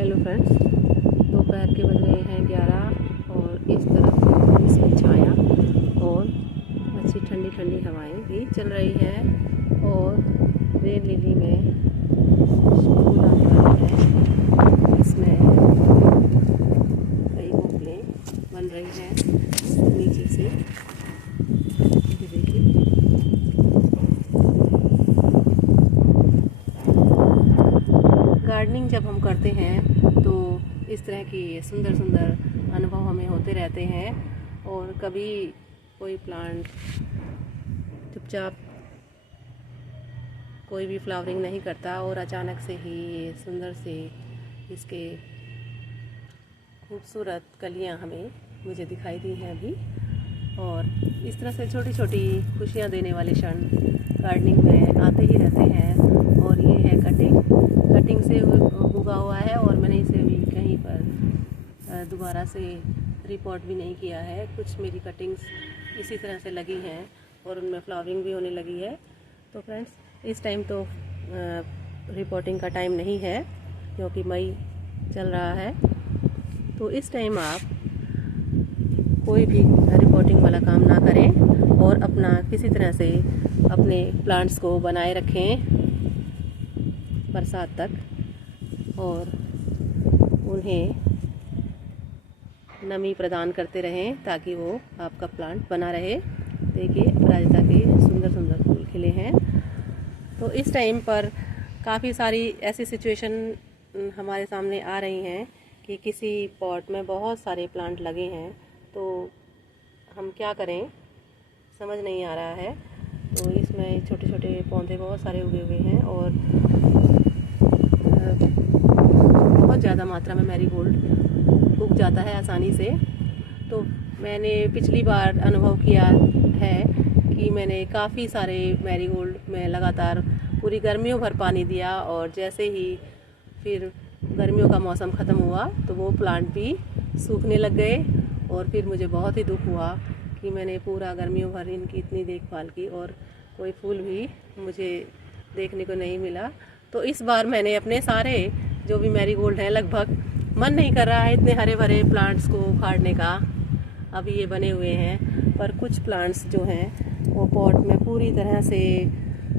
Hello friends, दोपहर के बज रहे हैं 11 और इस तरफ थोड़ी सी छाया और अच्छी ठंडी ठंडी हवाएं भी चल रही है और रेन लिली में फूल आ रहा है। इसमें कई घोंसले बन रही हैं नीचे से। ये देखिए, गार्डनिंग जब हम करते हैं तो इस तरह की सुंदर सुंदर अनुभव हमें होते रहते हैं। और कभी कोई प्लांट चुपचाप कोई भी फ्लावरिंग नहीं करता और अचानक से ही ये सुंदर से इसके खूबसूरत कलियां हमें मुझे दिखाई दी हैं अभी। और इस तरह से छोटी छोटी खुशियां देने वाले क्षण गार्डनिंग में आते ही रहते हैं। और ये है कटिंग से उगा हुआ है और मैंने इसे अभी कहीं पर दोबारा से रिपोर्ट भी नहीं किया है। कुछ मेरी कटिंग्स इसी तरह से लगी हैं और उनमें फ्लावरिंग भी होने लगी है। तो फ्रेंड्स, इस टाइम तो रिपोर्टिंग का टाइम नहीं है क्योंकि मई चल रहा है। तो इस टाइम आप कोई भी रिपोर्टिंग वाला काम ना करें और अपना किसी तरह से अपने प्लांट्स को बनाए रखें बरसात तक और उन्हें नमी प्रदान करते रहें ताकि वो आपका प्लांट बना रहे। देखिए, अपराजिता के सुंदर सुंदर फूल खिले हैं। तो इस टाइम पर काफ़ी सारी ऐसी सिचुएशन हमारे सामने आ रही हैं कि किसी पॉट में बहुत सारे प्लांट लगे हैं, तो हम क्या करें समझ नहीं आ रहा है। तो इसमें छोटे छोटे पौधे बहुत सारे उगे हुए हैं और बहुत ज़्यादा मात्रा में मैरीगोल्ड उग जाता है आसानी से। तो मैंने पिछली बार अनुभव किया है कि मैंने काफ़ी सारे मैरीगोल्ड में लगातार पूरी गर्मियों भर पानी दिया और जैसे ही फिर गर्मियों का मौसम ख़त्म हुआ तो वो प्लांट भी सूखने लग गए। और फिर मुझे बहुत ही दुख हुआ कि मैंने पूरा गर्मियों भर इनकी इतनी देखभाल की और कोई फूल भी मुझे देखने को नहीं मिला। तो इस बार मैंने अपने सारे जो भी मैरीगोल्ड हैं, लगभग मन नहीं कर रहा है इतने हरे भरे प्लांट्स को उखाड़ने का। अभी ये बने हुए हैं पर कुछ प्लांट्स जो हैं वो पॉट में पूरी तरह से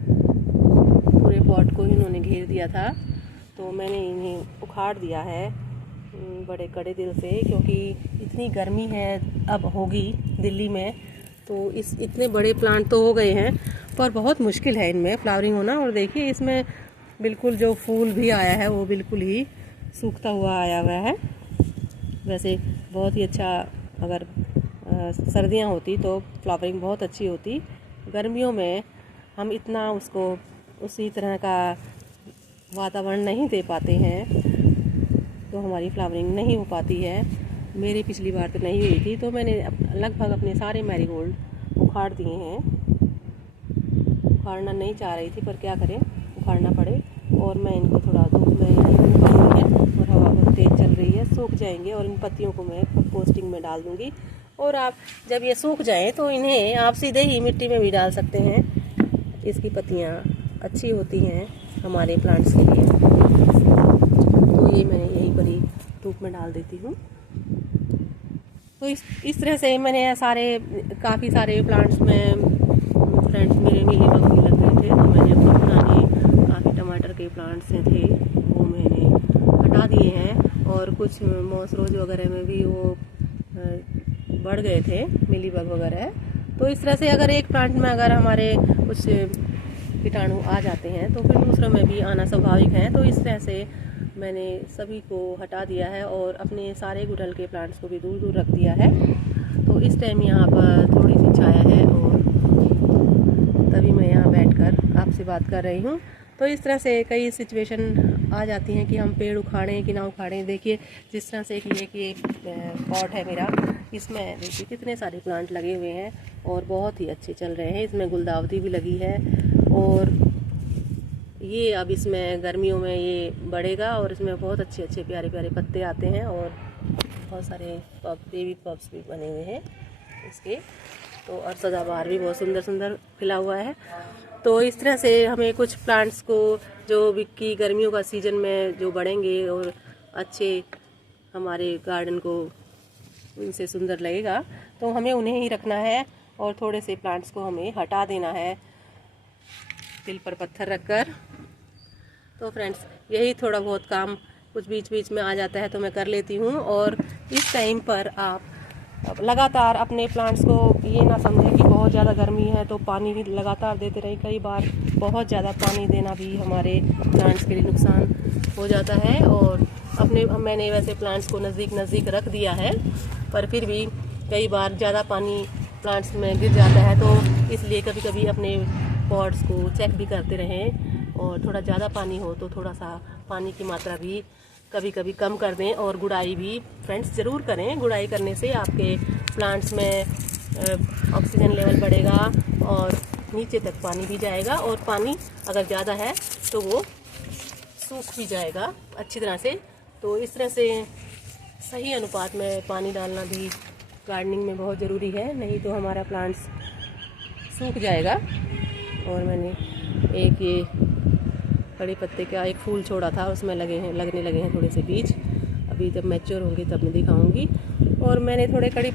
पूरे पॉट को इन्होंने घेर दिया था। तो मैंने इन्हें उखाड़ दिया है बड़े कड़े दिल से, क्योंकि इतनी गर्मी है अब होगी दिल्ली में। तो इस इतने बड़े प्लांट तो हो गए हैं पर बहुत मुश्किल है इनमें फ्लावरिंग होना। और देखिए, इसमें बिल्कुल जो फूल भी आया है वो बिल्कुल ही सूखता हुआ आया हुआ है। वैसे बहुत ही अच्छा, अगर सर्दियां होती तो फ्लावरिंग बहुत अच्छी होती। गर्मियों में हम इतना उसको उसी तरह का वातावरण नहीं दे पाते हैं तो हमारी फ्लावरिंग नहीं हो पाती है। मेरी पिछली बार तो नहीं हुई थी, तो मैंने लगभग अपने सारे मैरीगोल्ड उखाड़ दिए हैं। उखाड़ना नहीं चाह रही थी पर क्या करें, उखाड़ना पड़े। और मैं इनको थोड़ा धूप में नहीं उखाड़ूंगी है और हवा बहुत तेज़ चल रही है, सूख जाएंगे और इन पत्तियों को मैं कंपोस्टिंग में डाल दूँगी। और आप जब ये सूख जाएँ तो इन्हें आप सीधे ही मिट्टी में भी डाल सकते हैं। इसकी पत्तियाँ अच्छी होती हैं हमारे प्लांट्स के लिए। तो ये मैंने यहीं पर ही धूप में डाल देती हूँ। तो इस तरह से मैंने काफ़ी सारे प्लांट्स में फ्रेंड्स मेरे मिली बग भी लग गए थे। तो मैंने अपने पुराने काफ़ी टमाटर के प्लांट्स थे वो मैंने हटा दिए हैं। और कुछ मॉस रोज वगैरह में भी वो बढ़ गए थे मिली बग वगैरह। तो इस तरह से अगर एक प्लांट में अगर हमारे कुछ कीटाणु आ जाते हैं तो फिर दूसरों में भी आना स्वाभाविक है। तो इस तरह से मैंने सभी को हटा दिया है और अपने सारे गुड़हल के प्लांट्स को भी दूर दूर रख दिया है। तो इस टाइम यहाँ पर थोड़ी सी छाया है और तभी मैं यहाँ बैठकर आपसे बात कर रही हूँ। तो इस तरह से कई सिचुएशन आ जाती हैं कि हम पेड़ उखाड़ें कि ना उखाड़ें। देखिए, जिस तरह से कि पॉट है मेरा, इसमें देखिए कितने सारे प्लांट लगे हुए हैं और बहुत ही अच्छे चल रहे हैं। इसमें गुलदावती भी लगी है और ये अब इसमें गर्मियों में ये बढ़ेगा और इसमें बहुत अच्छे अच्छे प्यारे प्यारे पत्ते आते हैं और बहुत सारे बेबी पप्स भी बने हुए हैं इसके। तो और सदाबहार भी बहुत सुंदर सुंदर खिला हुआ है। तो इस तरह से हमें कुछ प्लांट्स को जो कि गर्मियों का सीज़न में जो बढ़ेंगे और अच्छे हमारे गार्डन को उनसे सुंदर लगेगा, तो हमें उन्हें ही रखना है और थोड़े से प्लांट्स को हमें हटा देना है दिल पर पत्थर रखकर। तो फ्रेंड्स, यही थोड़ा बहुत काम कुछ बीच बीच में आ जाता है तो मैं कर लेती हूँ। और इस टाइम पर आप लगातार अपने प्लांट्स को ये ना समझें कि बहुत ज़्यादा गर्मी है तो पानी भी लगातार देते रहें। कई बार बहुत ज़्यादा पानी देना भी हमारे प्लांट्स के लिए नुकसान हो जाता है। और मैंने वैसे प्लांट्स को नज़दीक रख दिया है, पर फिर भी कई बार ज़्यादा पानी प्लांट्स में गिर जाता है, तो इसलिए कभी कभी अपने पॉट्स को चेक भी करते रहें। और थोड़ा ज़्यादा पानी हो तो थोड़ा सा पानी की मात्रा भी कभी कभी कम कर दें। और गुड़ाई भी फ्रेंड्स ज़रूर करें। गुड़ाई करने से आपके प्लांट्स में ऑक्सीजन लेवल बढ़ेगा और नीचे तक पानी भी जाएगा। और पानी अगर ज़्यादा है तो वो सूख भी जाएगा अच्छी तरह से। तो इस तरह से सही अनुपात में पानी डालना भी गार्डनिंग में बहुत ज़रूरी है, नहीं तो हमारा प्लांट्स सूख जाएगा। और मैंने एक ये कड़ी पत्ते का एक फूल छोड़ा था, उसमें लगने लगे हैं थोड़े से बीज। अभी जब मैच्योर होंगे तब मैं दिखाऊंगी। और मैंने थोड़े कड़ी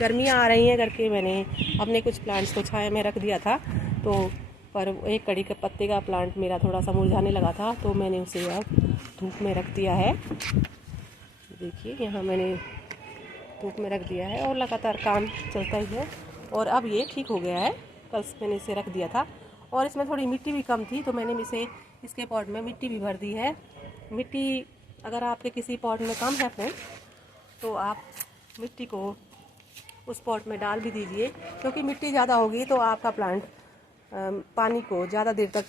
गर्मियाँ आ रही हैं करके मैंने अपने कुछ प्लांट्स को छाया में रख दिया था, तो पर एक कड़ी के पत्ते का प्लांट मेरा थोड़ा सा मुरझाने लगा था, तो मैंने उसे अब धूप में रख दिया है। देखिए यहाँ मैंने धूप में रख दिया है और लगातार काम चलता ही है। और अब ये ठीक हो गया है, कल मैंने इसे रख दिया था। और इसमें थोड़ी मिट्टी भी कम थी तो मैंने इसके पॉट में मिट्टी भी भर दी है। मिट्टी अगर आपके किसी पॉट में कम है फ्रेंड, तो आप मिट्टी को उस पॉट में डाल भी दीजिए, क्योंकि मिट्टी ज़्यादा होगी तो आपका प्लांट पानी को ज़्यादा देर तक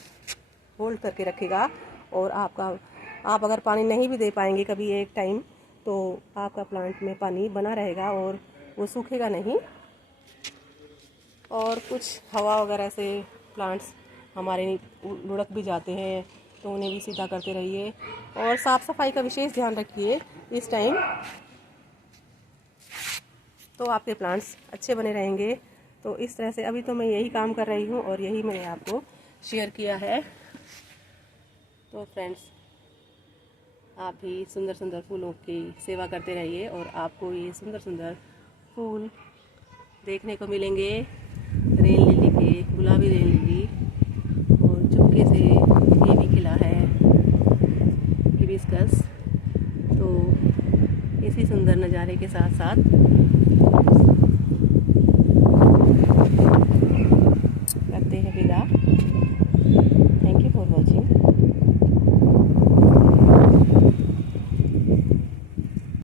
होल्ड करके रखेगा। और आप अगर पानी नहीं भी दे पाएंगे कभी एक टाइम, तो आपका प्लांट में पानी बना रहेगा और वो सूखेगा नहीं। और कुछ हवा वगैरह से प्लांट्स हमारे लुढ़क भी जाते हैं, तो उन्हें भी सीधा करते रहिए। और साफ़ सफाई का विशेष ध्यान रखिए इस टाइम, तो आपके प्लांट्स अच्छे बने रहेंगे। तो इस तरह से अभी तो मैं यही काम कर रही हूँ और यही मैंने आपको शेयर किया है। तो फ्रेंड्स, आप भी सुंदर सुंदर फूलों की सेवा करते रहिए और आपको ये सुंदर सुंदर फूल देखने को मिलेंगे। रेन लिली के, गुलाबी रेन लिली, और चुपके से ये भी खिला है हिबिस्कस। तो इसी सुंदर नज़ारे के साथ साथ